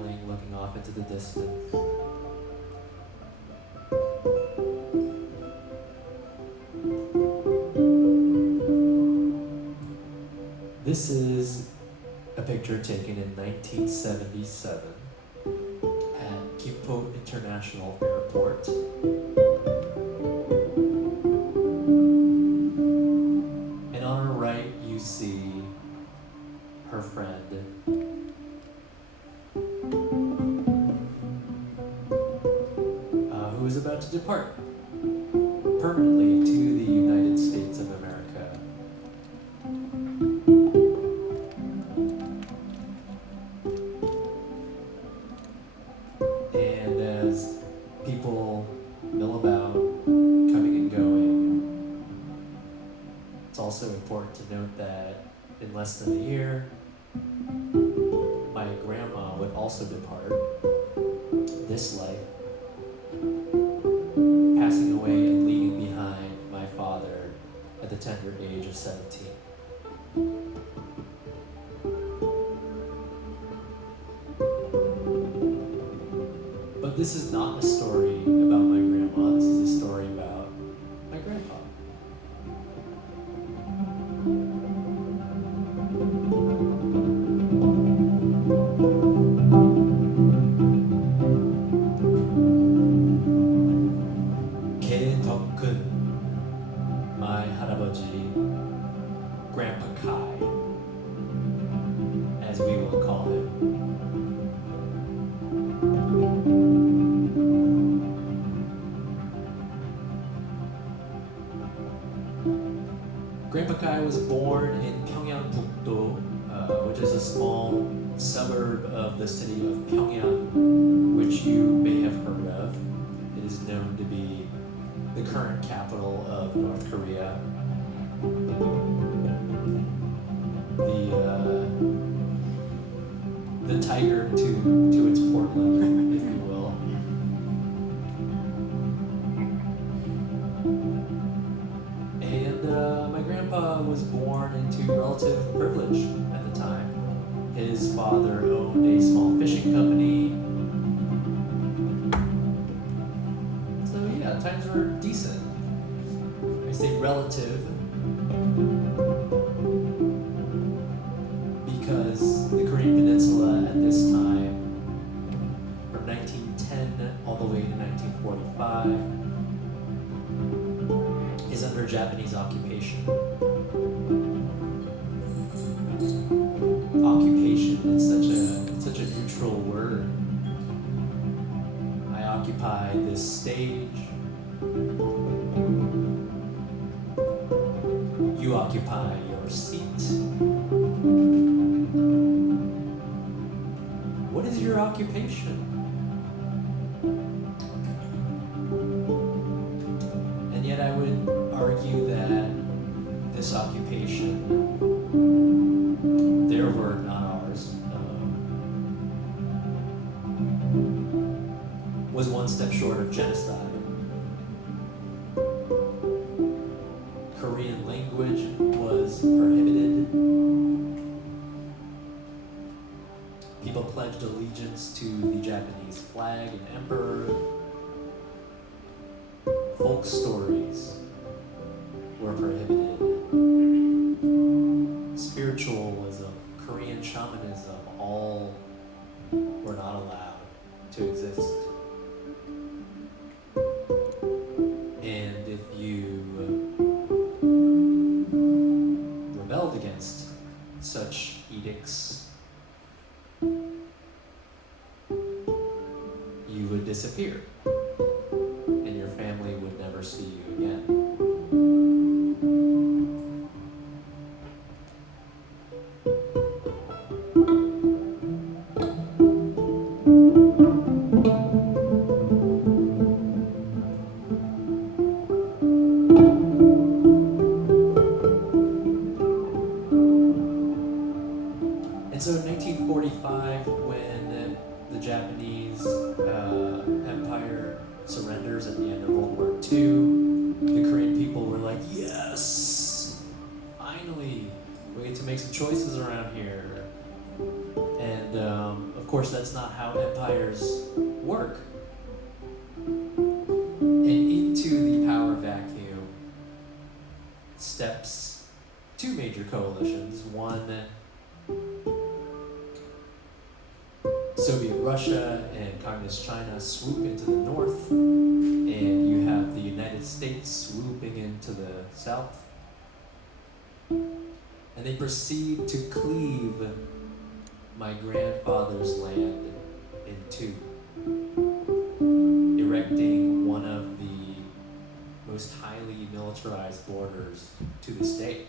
smiling, looking off into the distance. This is a picture taken in 1977 at Kimpo International Airport. And on her right, you see her friend, who is about to depart permanently to the United States of America. And as people mill about, coming and going, it's also important to note that in less than a year, my grandma would also depart this life, passing away and leaving behind my father at the tender age of 17. But this is not a story about my grandma, this is a story about my grandpa. My harabaji, Grandpa Kye, as we will call him. Grandpa Kye was born in Pyeongbuk-do, which is a small suburb of the city of Pyongyang, which you may have heard of. It is known to be the current capital of North Korea. The tiger to its Portland, if you will. And my grandpa was born into relative privilege at the time. His father owned a small fishing company. Times were decent. I say relative because the Korean Peninsula at this time, from 1910 all the way to 1945, is under Japanese occupation. Occupation, it's such a neutral word. I occupy this stage. You occupy your seat. What is your occupation? And yet I would argue that this occupation, their word, not ours, was one step short of genocide. Korean language was prohibited. People pledged allegiance to the Japanese flag and emperor. Folk stories were prohibited. Spiritualism, Korean shamanism, all were not allowed to exist. And if you rebelled against such edicts, you would disappear, and your family would never see you again. And so in 1945, when the Japanese Empire surrenders at the end of World War II, the Korean people were like, yes, finally, we get to make some choices around here. And of course, that's not how how empires work. And into the power vacuum steps two major coalitions. One, Soviet Russia and Communist China swoop into the north, and you have the United States swooping into the south. And they proceed to cleave my grandfather's land in two, erecting one of the most highly militarized borders to this day.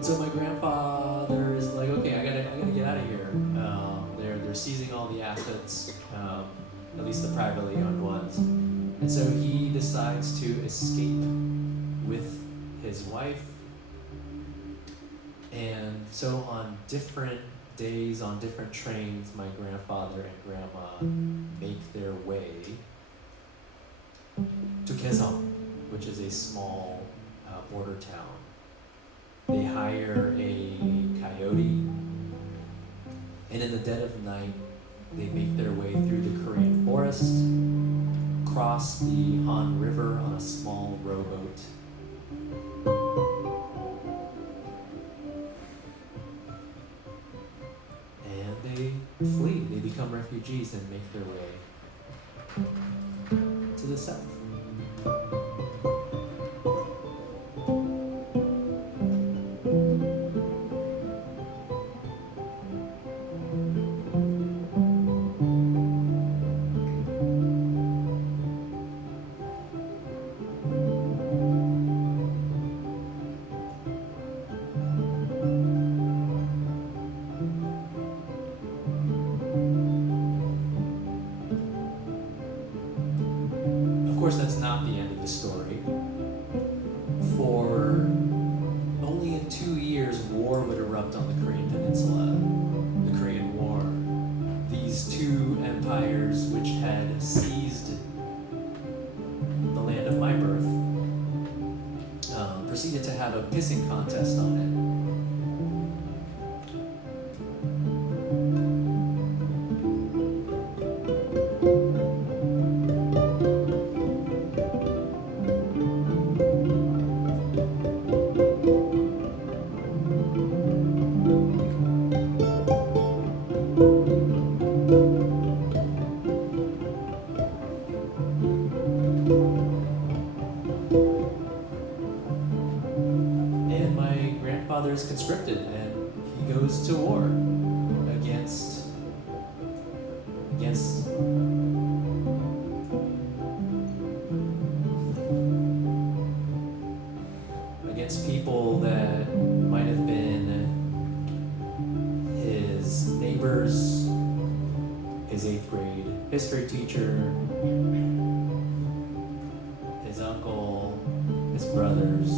So my grandfather is like, okay, I gotta get out of here. They're seizing all the assets, at least the privately owned ones, and so he decides to escape with his wife. And so on different days, on different trains, my grandfather and grandma make their way to Kaesong, which is a small border town. They hire a coyote, and in the dead of night, they make their way through the Korean forest, cross the Han River on a small rowboat, and they flee. They become refugees and make their way to the south. Of course, that's not the end of the story. For only in 2 years, war would erupt on the Korean Peninsula, the Korean War. These two empires, which had seized the land of my birth, proceeded to have a pissing contest on it. Is conscripted, and he goes to war against people that might have been his neighbors, his 8th grade history teacher, his uncle, his brothers,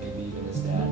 maybe even his dad.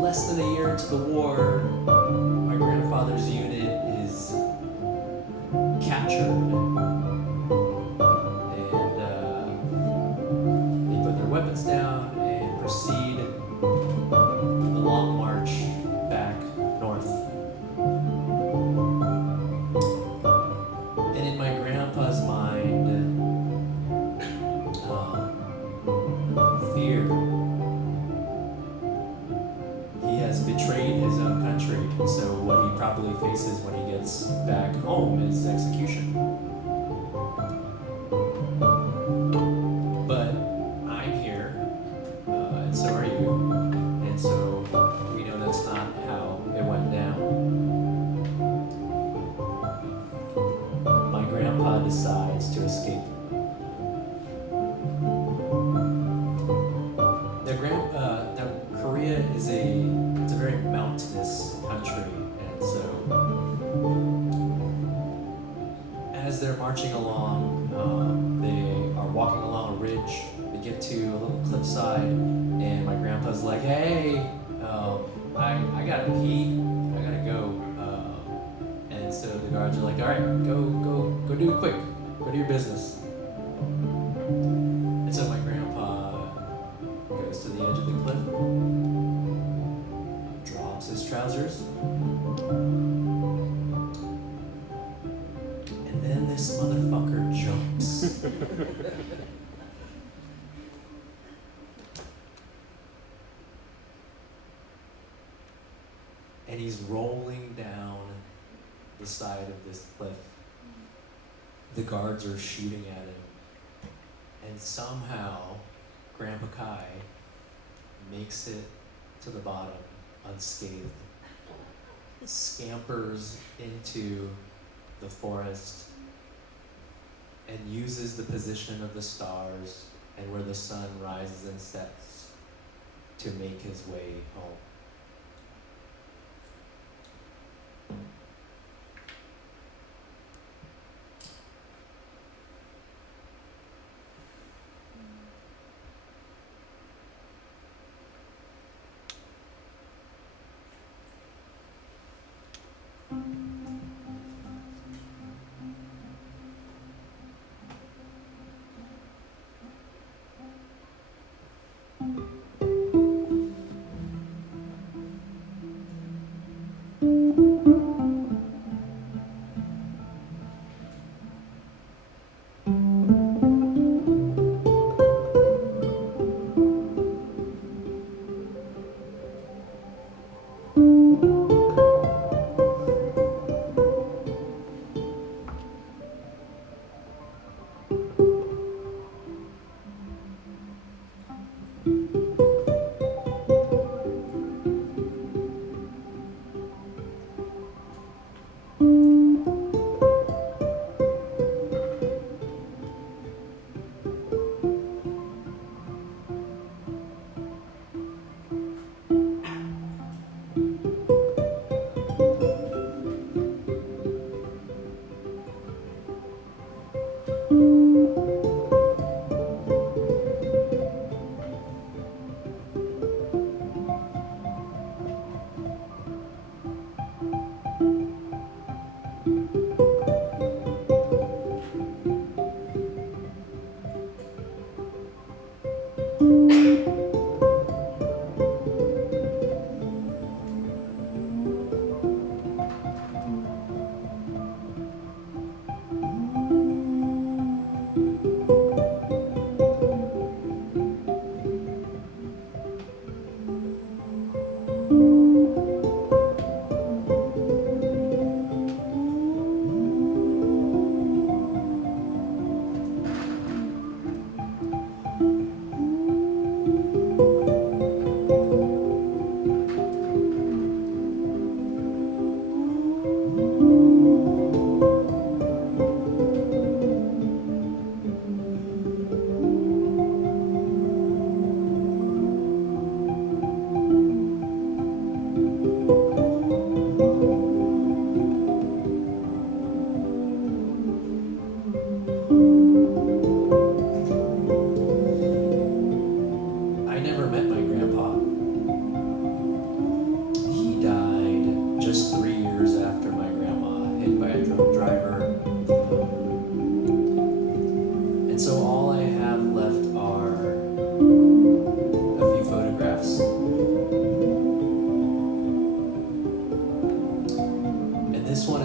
Less than a year into the war, my grandfather's unit is captured, and they put their weapons down and proceed the long march back north. back home is execution. But I'm here, and so are you, and so we know that's not how it went down. My grandpa decides to escape. Now Korea is it's a very mountainous country, and so as they're marching along, they are walking along a ridge. They get to a little cliffside, and my grandpa's like, "Hey, I gotta pee. I gotta go." And so the guards are like, "All right, go do it quick. Go do your business." And so my grandpa goes to the edge of the cliff, drops his trousers, and then this motherfucker jumps. And he's rolling down the side of this cliff. The guards are shooting at him. And somehow, Grandpa Kye makes it to the bottom unscathed, scampers into the forest, and uses the position of the stars and where the sun rises and sets to make his way home.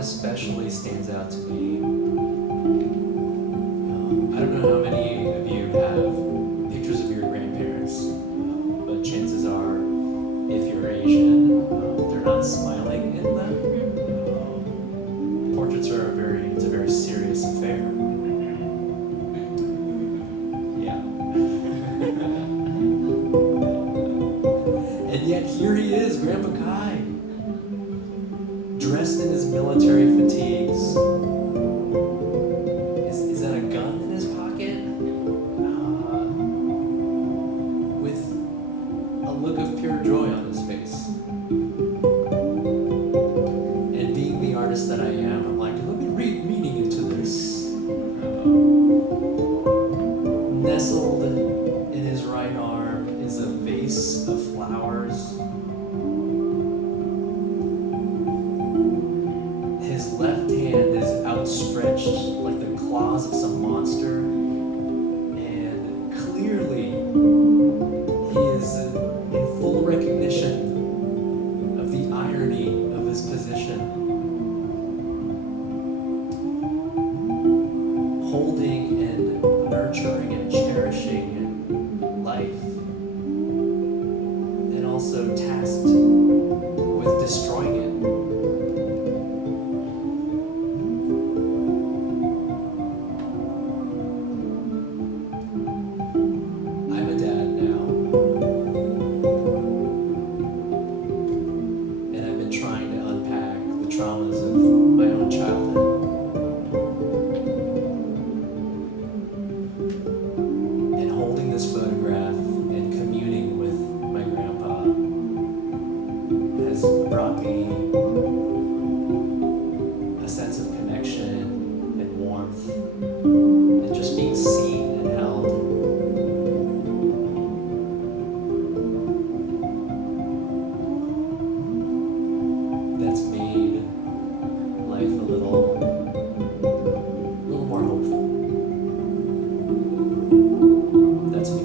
especially stands out to me. I don't know how many of you have pictures of your grandparents, but chances are, if you're Asian, they're not smiling in them. Portraits are it's a very serious affair. Yeah. And yet here he is, Grandpa Kye, dressed in his military fatigues. Is that a gun in his pocket? With a look of pure joy on his face. And being the artist that I am, I'm like, let me read meaning into this. Nestled in his right arm is a vase of flowers. His left hand is outstretched like the claws of some monster. And clearly, he is in full recognition of the irony of his position. Holding and nurturing and cherishing life. And also tasked with destroying it. I'm a dad now. And I've been trying to unpack the traumas of my own childhood. And holding this photograph and communing with my grandpa has brought me a sense of connection and warmth and just being seen and held. That's made life a little more hopeful. That's me.